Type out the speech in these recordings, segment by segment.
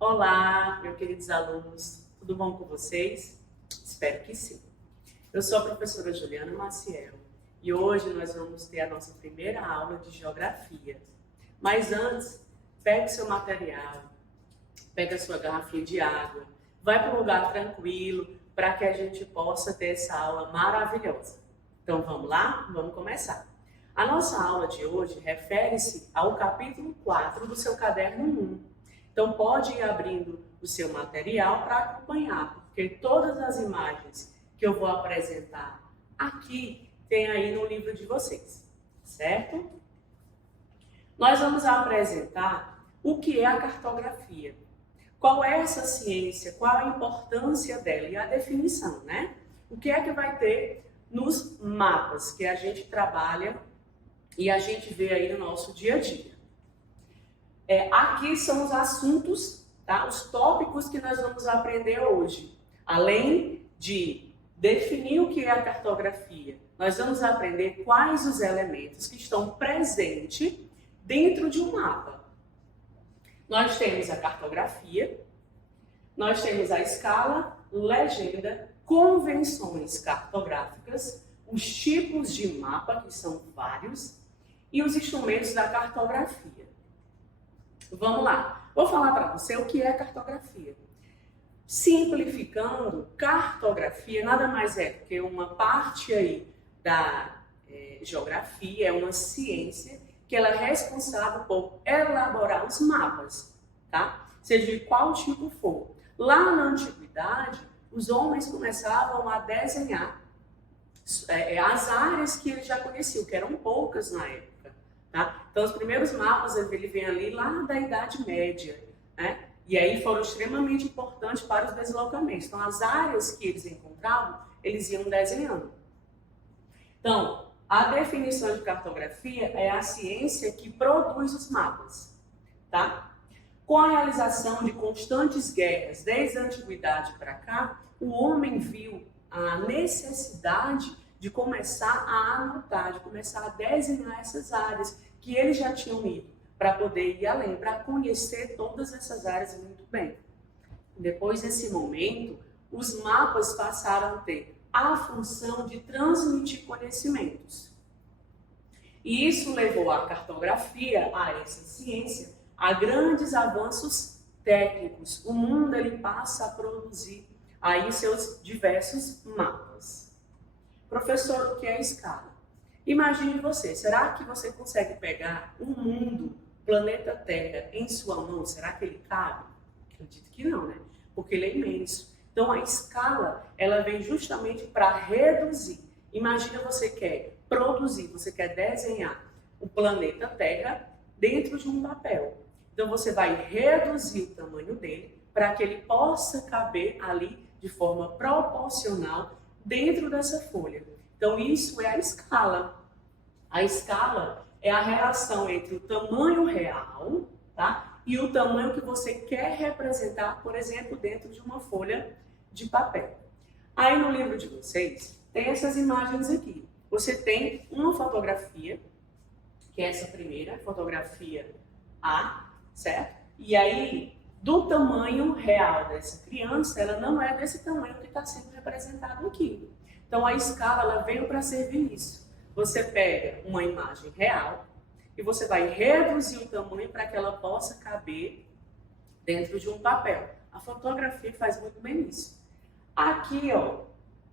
Olá, meus queridos alunos, tudo bom com vocês? Espero que sim. Eu sou a professora Juliana Maciel e hoje nós vamos ter a nossa primeira aula de geografia. Mas antes, pegue seu material, pegue a sua garrafinha de água, vai para um lugar tranquilo para que a gente possa ter essa aula maravilhosa. Então vamos lá? Vamos começar. A nossa aula de hoje refere-se ao capítulo 4 do seu caderno 1. Então pode ir abrindo o seu material para acompanhar, porque todas as imagens que eu vou apresentar aqui tem aí no livro de vocês, certo? Nós vamos apresentar o que é a cartografia. Qual é essa ciência, qual a importância dela e a definição, né? O que é que vai ter nos mapas que a gente trabalha e a gente vê aí no nosso dia a dia. Aqui são os assuntos, tá? Os tópicos que nós vamos aprender hoje. Além de definir o que é a cartografia, nós vamos aprender quais os elementos que estão presentes dentro de um mapa. Nós temos a cartografia, nós temos a escala, legenda, convenções cartográficas, os tipos de mapa, que são vários, e os instrumentos da cartografia. Vamos lá, vou falar para você o que é cartografia. Simplificando, cartografia nada mais é do que uma parte aí da geografia, é uma ciência que ela é responsável por elaborar os mapas, tá? Seja de qual tipo for. Lá na antiguidade, os homens começavam a desenhar as áreas que eles já conheciam, que eram poucas na época. Tá? Então, os primeiros mapas, ele vem ali lá da Idade Média, né? E aí foram extremamente importantes para os deslocamentos. Então, as áreas que eles encontravam, eles iam desenhando. Então, a definição de cartografia é a ciência que produz os mapas, tá? Com a realização de constantes guerras desde a antiguidade para cá, o homem viu a necessidade de começar a anotar, de começar a desenhar essas áreas que eles já tinham ido, para poder ir além, para conhecer todas essas áreas muito bem. Depois desse momento, os mapas passaram a ter a função de transmitir conhecimentos. E isso levou a cartografia, a essa ciência, a grandes avanços técnicos. O mundo ele passa a produzir aí seus diversos mapas. Professor, o que é escala? Imagine você, será que você consegue pegar o mundo, o planeta Terra, em sua mão? Será que ele cabe? Acredito que não, né? Porque ele é imenso. Então, a escala, ela vem justamente para reduzir. Imagina você quer produzir, você quer desenhar o planeta Terra dentro de um papel. Então, você vai reduzir o tamanho dele para que ele possa caber ali de forma proporcional dentro dessa folha. Então, isso é a escala. A escala é a relação entre o tamanho real, tá? E o tamanho que você quer representar, por exemplo, dentro de uma folha de papel. Aí no livro de vocês, tem essas imagens aqui. Você tem uma fotografia, que é essa primeira, fotografia A, certo? E aí, do tamanho real dessa criança, ela não é desse tamanho que está sendo representado aqui. Então, a escala ela veio para servir isso. Você pega uma imagem real e você vai reduzir o tamanho para que ela possa caber dentro de um papel. A fotografia faz muito bem isso. Aqui, ó,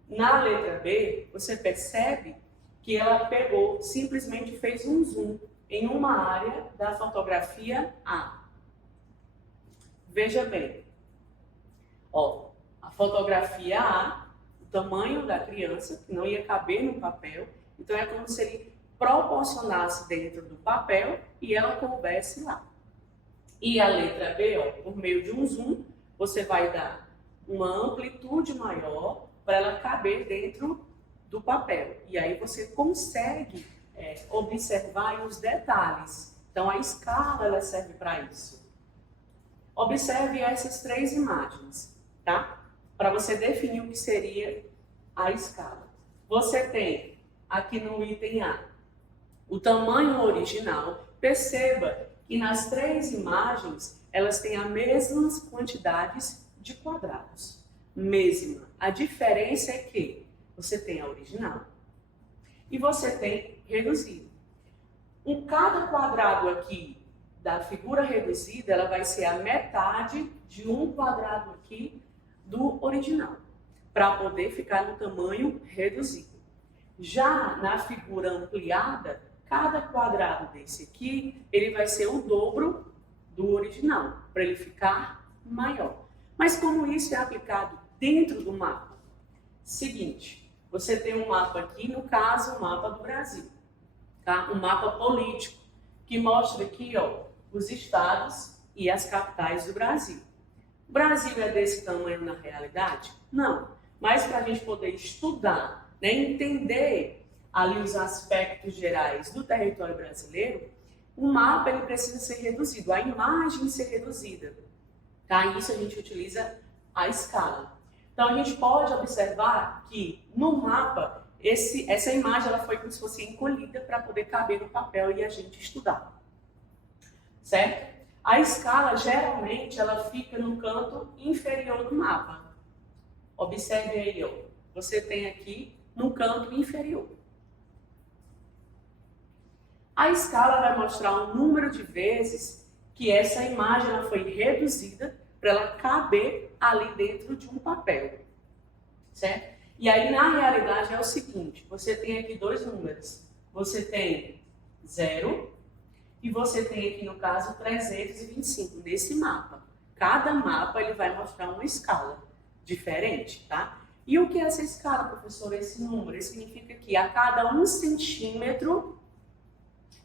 na letra B, você percebe que ela pegou, simplesmente fez um zoom em uma área da fotografia A. Veja bem, ó, a fotografia A, o tamanho da criança, que não ia caber no papel, então é como se ele proporcionasse dentro do papel e ela coubesse lá. E a letra B, ó, por meio de um zoom, você vai dar uma amplitude maior para ela caber dentro do papel. E aí você consegue observar os detalhes. Então a escala ela serve para isso. Observe essas três imagens, tá? Para você definir o que seria a escala. Você tem aqui no item A o tamanho original. Perceba que nas três imagens elas têm as mesmas quantidades de quadrados. Mesma. A diferença é que você tem a original e você tem reduzido. Em cada quadrado aqui da figura reduzida, ela vai ser a metade de um quadrado aqui do original, para poder ficar no tamanho reduzido. Já na figura ampliada, cada quadrado desse aqui, ele vai ser o dobro do original, para ele ficar maior. Mas como isso é aplicado dentro do mapa? Seguinte, você tem um mapa aqui, no caso, o mapa do Brasil, tá? Um mapa político, que mostra aqui, ó, os estados e as capitais do Brasil. O Brasil é desse tamanho na realidade? Não. Mas para a gente poder estudar, né, entender ali os aspectos gerais do território brasileiro, o mapa ele precisa ser reduzido, a imagem ser reduzida. Tá? Isso a gente utiliza a escala. Então a gente pode observar que no mapa, essa imagem ela foi como se fosse encolhida para poder caber no papel e a gente estudar. Certo? A escala, geralmente, ela fica no canto inferior do mapa. Observe aí, ó. Você tem aqui no canto inferior. A escala vai mostrar o número de vezes que essa imagem ela foi reduzida para ela caber ali dentro de um papel. Certo? E aí, na realidade, é o seguinte. Você tem aqui dois números. Você tem 0 e você tem aqui, no caso, 325 nesse mapa. Cada mapa ele vai mostrar uma escala diferente, tá? E o que é essa escala, professor? Esse número significa que a cada 1 centímetro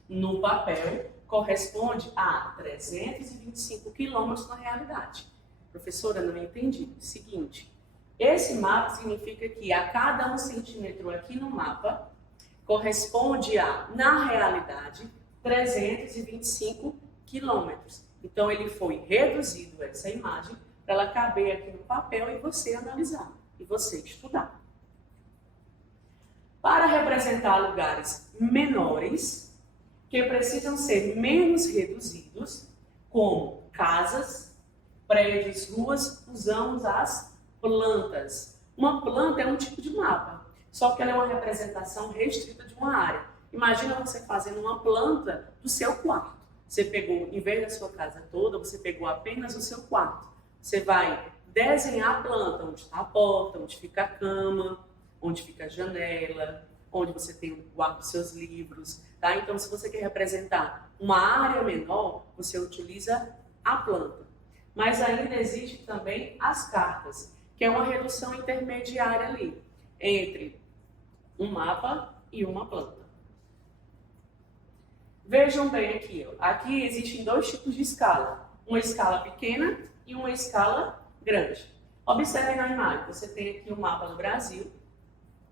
no papel corresponde a 325 quilômetros na realidade. Professora, não entendi. Seguinte, esse mapa significa que a cada 1 centímetro aqui no mapa corresponde a, na realidade, 325 quilômetros. Então, ele foi reduzido, essa imagem, para ela caber aqui no papel e você analisar, e você estudar. Para representar lugares menores, que precisam ser menos reduzidos, como casas, prédios, ruas, usamos as plantas. Uma planta é um tipo de mapa, só que ela é uma representação restrita de uma área. Imagina você fazendo uma planta do seu quarto. Você pegou, em vez da sua casa toda, você pegou apenas o seu quarto. Você vai desenhar a planta, onde está a porta, onde fica a cama, onde fica a janela, onde você tem guarda os seus livros. Tá? Então, se você quer representar uma área menor, você utiliza a planta. Mas ainda existe também as cartas, que é uma redução intermediária ali, entre um mapa e uma planta. Vejam bem aqui, ó. Aqui existem dois tipos de escala, uma escala pequena e uma escala grande. Observe na imagem, você tem aqui o mapa do Brasil,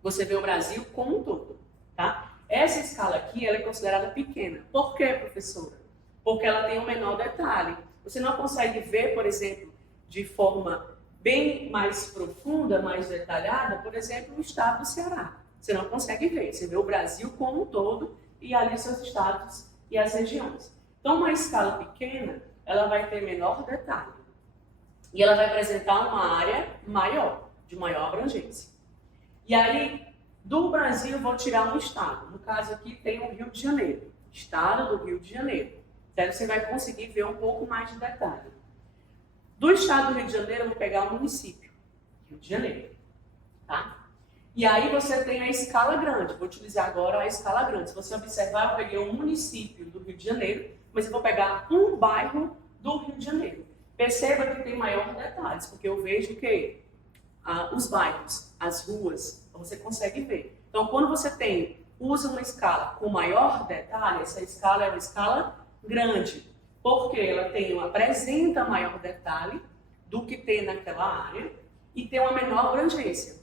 você vê o Brasil como um todo, tá? Essa escala aqui, ela é considerada pequena. Por quê, professora? Porque ela tem um menor detalhe. Você não consegue ver, por exemplo, de forma bem mais profunda, mais detalhada, por exemplo, o estado do Ceará. Você não consegue ver, você vê o Brasil como um todo e ali seus estados e as regiões. Então, uma escala pequena, ela vai ter menor detalhe. E ela vai apresentar uma área maior, de maior abrangência. E aí, do Brasil, eu vou tirar um estado. No caso aqui, tem o Rio de Janeiro. Estado do Rio de Janeiro. Então, você vai conseguir ver um pouco mais de detalhe. Do estado do Rio de Janeiro, eu vou pegar o município. Rio de Janeiro. Tá? E aí você tem a escala grande. Vou utilizar agora a escala grande. Se você observar, eu peguei um município do Rio de Janeiro, mas eu vou pegar um bairro do Rio de Janeiro. Perceba que tem maior detalhes, porque eu vejo que os bairros, as ruas, você consegue ver. Então, quando você usa uma escala com maior detalhe, essa escala é uma escala grande, porque ela apresenta maior detalhe do que tem naquela área e tem uma menor abrangência.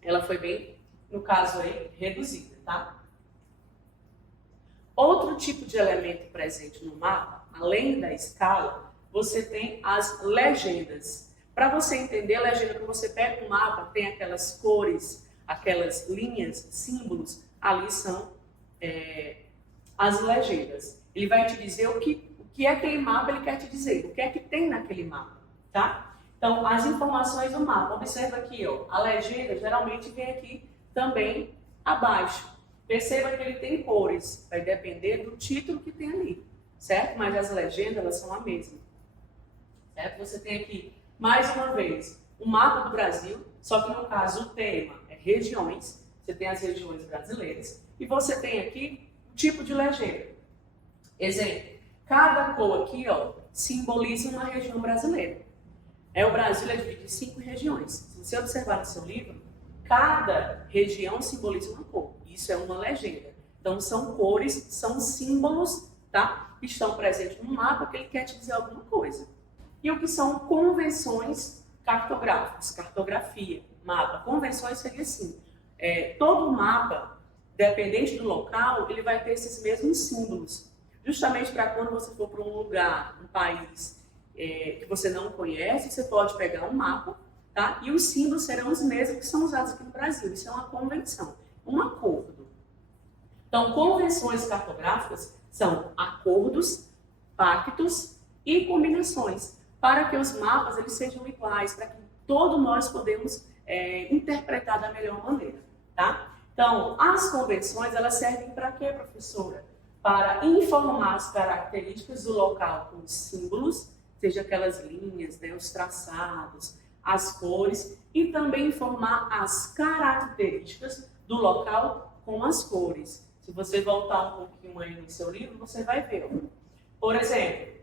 Ela foi bem, no caso aí, reduzida, tá? Outro tipo de elemento presente no mapa, além da escala, você tem as legendas. Para você entender a legenda, quando você pega o mapa, tem aquelas cores, aquelas linhas, símbolos, ali são as legendas. Ele vai te dizer o que que aquele mapa ele quer te dizer, o que é que tem naquele mapa, tá? Então, as informações do mapa, observa aqui, ó, a legenda geralmente vem aqui também abaixo. Perceba que ele tem cores, vai depender do título que tem ali, certo? Mas as legendas, elas são a mesma, certo? Você tem aqui, mais uma vez, o mapa do Brasil, só que no caso o tema é regiões, você tem as regiões brasileiras, e você tem aqui o tipo de legenda. Exemplo, cada cor aqui, ó, simboliza uma região brasileira. O Brasil é dividido em 5 regiões. Se você observar no seu livro, cada região simboliza uma cor. Isso é uma legenda. Então, são cores, são símbolos, tá? Que estão presentes no mapa que ele quer te dizer alguma coisa. E o que são convenções cartográficas? Cartografia, mapa. Convenções seria assim. Todo mapa, dependente do local, ele vai ter esses mesmos símbolos. Justamente para quando você for para um lugar, um país que você não conhece, você pode pegar um mapa, tá? E os símbolos serão os mesmos que são usados aqui no Brasil. Isso é uma convenção, um acordo. Então, convenções cartográficas são acordos, pactos e combinações, para que os mapas eles sejam iguais, para que todos nós podemos interpretar da melhor maneira, tá? Então, as convenções, elas servem para quê, professora? Para informar as características do local com os símbolos, seja aquelas linhas, né, os traçados, as cores, e também informar as características do local com as cores. Se você voltar um pouquinho aí no seu livro, você vai ver. Por exemplo,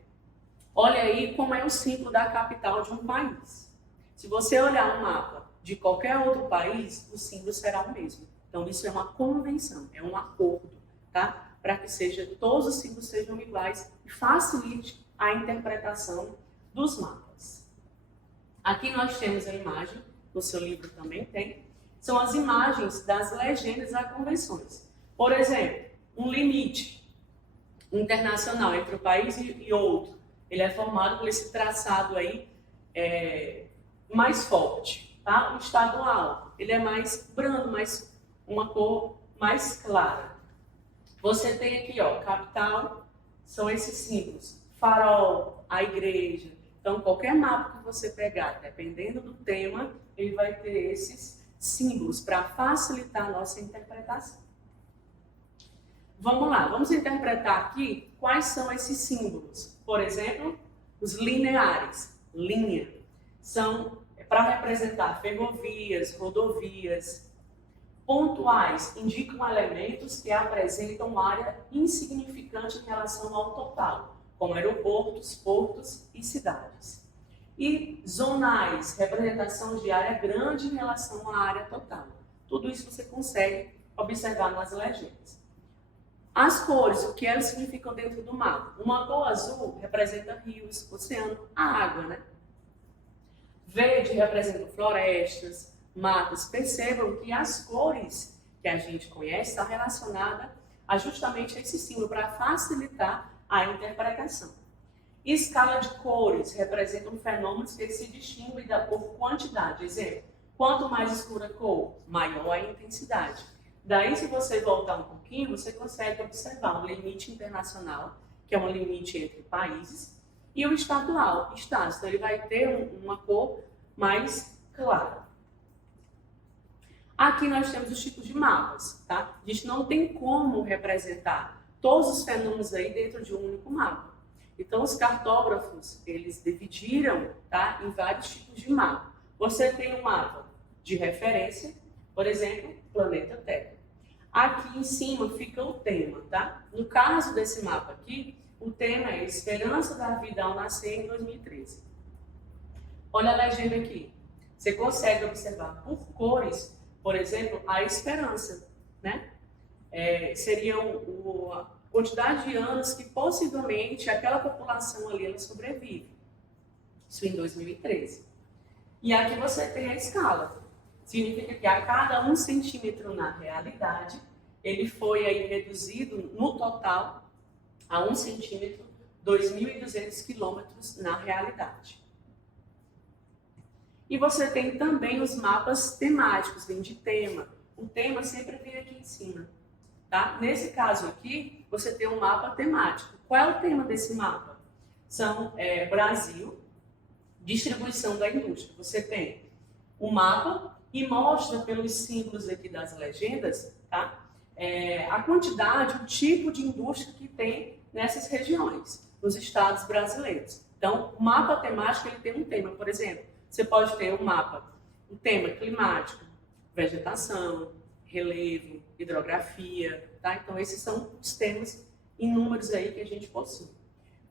olha aí como é o símbolo da capital de um país. Se você olhar um mapa de qualquer outro país, o símbolo será o mesmo. Então, isso é uma convenção, é um acordo, tá? Para que todos os símbolos sejam iguais e facilite a interpretação dos mapas. Aqui nós temos a imagem, no seu livro também tem, são as imagens das legendas a convenções. Por exemplo, um limite internacional entre um país e outro, ele é formado por esse traçado aí mais forte, tá? O estadual, ele é mais brando, uma cor mais clara. Você tem aqui, ó, capital, são esses símbolos, farol, a igreja. Então, qualquer mapa que você pegar, dependendo do tema, ele vai ter esses símbolos para facilitar a nossa interpretação. Vamos lá, vamos interpretar aqui quais são esses símbolos. Por exemplo, os lineares, linha, são para representar ferrovias, rodovias. Pontuais indicam elementos que apresentam área insignificante em relação ao total, como aeroportos, portos e cidades. E zonais, representação de área grande em relação à área total. Tudo isso você consegue observar nas legendas. As cores, o que elas significam dentro do mapa. Uma cor azul representa rios, oceano, a água, né? Verde representa florestas, matas. Percebam que as cores que a gente conhece estão relacionadas justamente a esse símbolo para facilitar a interpretação. Escala de cores representam fenômenos que se distinguem por quantidade. Exemplo, quanto mais escura a cor, maior a intensidade. Daí, se você voltar um pouquinho, você consegue observar um limite internacional, que é um limite entre países, e o estadual, estados. Então, ele vai ter uma cor mais clara. Aqui nós temos os tipos de mapas, tá? A gente não tem como representar todos os fenômenos aí dentro de um único mapa. Então, os cartógrafos, eles dividiram, tá, em vários tipos de mapa. Você tem um mapa de referência, por exemplo, planeta Terra. Aqui em cima fica o tema, tá? No caso desse mapa aqui, o tema é Esperança da Vida ao Nascer em 2013. Olha a legenda aqui. Você consegue observar por cores, por exemplo, a esperança, né? Seria a quantidade de anos que possivelmente aquela população ali ela sobrevive. Isso em 2013. E aqui você tem a escala. Significa que a cada 1 centímetro na realidade, ele foi aí reduzido no total a 1 centímetro, 2.200 quilômetros na realidade. E você tem também os mapas temáticos, vem de tema. O tema sempre vem aqui em cima. Tá? Nesse caso aqui, você tem um mapa temático. Qual é o tema desse mapa? são Brasil, distribuição da indústria. Você tem o mapa e mostra pelos símbolos aqui das legendas, tá? A quantidade, o tipo de indústria que tem nessas regiões, nos estados brasileiros. Então, o mapa temático ele tem um tema, por exemplo, você pode ter um tema climático, vegetação, relevo, hidrografia, tá? Então, esses são os temas inúmeros aí que a gente possui.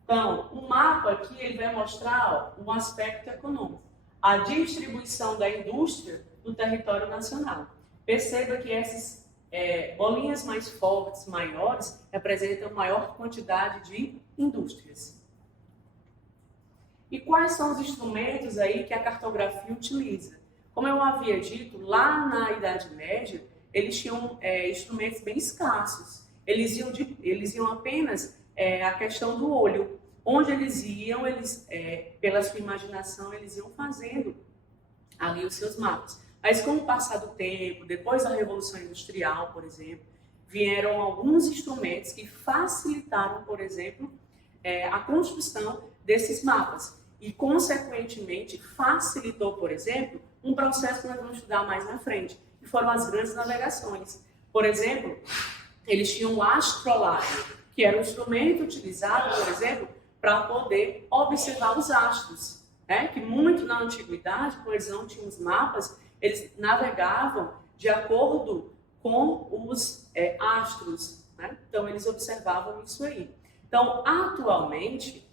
Então, o mapa aqui ele vai mostrar um aspecto econômico, a distribuição da indústria no território nacional. Perceba que essas bolinhas mais fortes, maiores, representam maior quantidade de indústrias. E quais são os instrumentos aí que a cartografia utiliza? Como eu havia dito, lá na Idade Média, eles tinham instrumentos bem escassos. Eles iam apenas a questão do olho. Onde eles iam, pela sua imaginação, eles iam fazendo ali os seus mapas. Mas com o passar do tempo, depois da Revolução Industrial, por exemplo, vieram alguns instrumentos que facilitaram, por exemplo, a construção desses mapas. E, consequentemente, facilitou, por exemplo, um processo que nós vamos estudar mais na frente, que foram as grandes navegações. Por exemplo, eles tinham o astrolábio, que era um instrumento utilizado, por exemplo, para poder observar os astros, né? Que muito na antiguidade, quando eles não tinham os mapas, eles navegavam de acordo com os astros, né? Então eles observavam isso aí. Então, atualmente,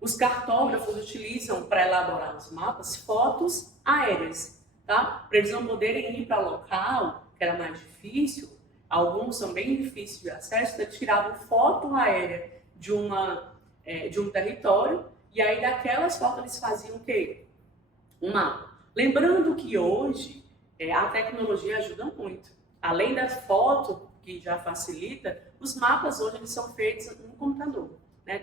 os cartógrafos utilizam para elaborar os mapas fotos aéreas, tá? Para eles não poderem ir para local, que era mais difícil, alguns são bem difíceis de acesso, eles tiravam foto aérea de um território, e aí daquelas fotos eles faziam o quê? Um mapa. Lembrando que hoje a tecnologia ajuda muito. Além da foto, que já facilita, os mapas hoje eles são feitos no computador, né?